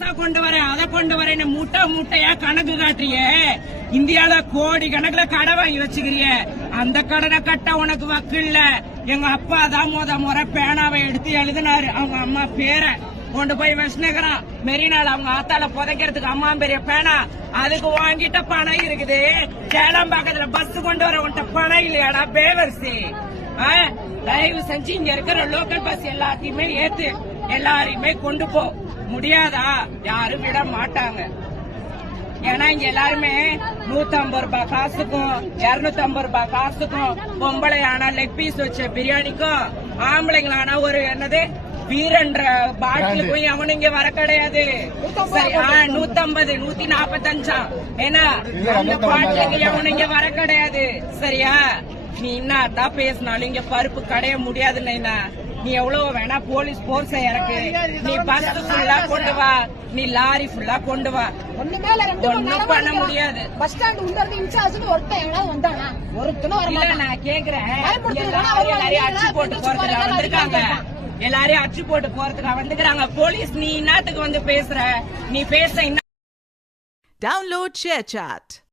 கொண்டு வரேன் அதை கொண்டு வரேன்னு மூட்டையா கணக்கு காட்டுறிய. இந்தியால கோடி கணக்குல கடை வாங்கி வச்சுக்கிறிய. அந்த கடனை கட்ட உனக்கு வக்கு இல்ல. எங்க அப்பா தான் முறை பேனாவை எடுத்து எழுதினாரு. அவங்க அம்மா பேரை கொண்டு போய் வச்சுக்கிறான் மெரினால. அவங்க ஆத்தால புதைக்கிறதுக்கு அம்மா பெரிய பேனா. அதுக்கு வாங்கிட்ட பணம் இருக்குது. சேலம்பாக்கத்துல பஸ் கொண்டு வர உன்ட்ட பணம் இல்லையாடா பேவர்சி? தயவு செஞ்சு இங்க இருக்கிற லோக்கல் பஸ் எல்லாத்தையுமே ஏத்து எல்லாரையுமே கொண்டு போ. முடியாதா? யாரும் விட மாட்டாங்க. ஏன்னா இங்க எல்லாருமே 150 ரூபாய் காசுக்கும் 250 ரூபாய் காசுக்கும், பொம்பளை ஆனா லெக் பீஸ் வச்ச பிரியாணிக்கும், ஆம்பளைங்களானா ஒரு என்னது வீரன்ற பாட்டிலுக்கும் எவனும் இங்க வர கிடையாது. சரி 150 145 ஏன்னா அந்த பாட்டிலுக்கு எவனும் இங்க வர கிடையாது. சரியா? நீ என்னதான் பேசினாலும் இங்க பருப்பு கடைய முடியாதுன்னா நீ எவ்வளவு வேணா போலீஸ் போர்ஸ இறக்கு. நீ பஸ் ஃபுல்லா கொண்டு வா, நீ லாரி ஃபுல்லா கொண்டு வா, ஒண்ணும் பண்ண முடியாது. பஸ் ஸ்டாண்ட் உள்ள இருந்து இன்சார்ஜ்னு ஒருத்தன் எவனாவது வந்தானா? ஒருத்தனும் வரல. நான் கேக்குறேன், எல்லாரையும் அச்சு போட்டு போறதுக்கு வந்திருக்காங்க. எல்லாரையும் அச்சு போட்டு போறதுக்கு வந்துக்கிறாங்க. போலீஸ் நீ என்னத்துக்கு வந்து பேசுற? நீ பேச Download ShareChat.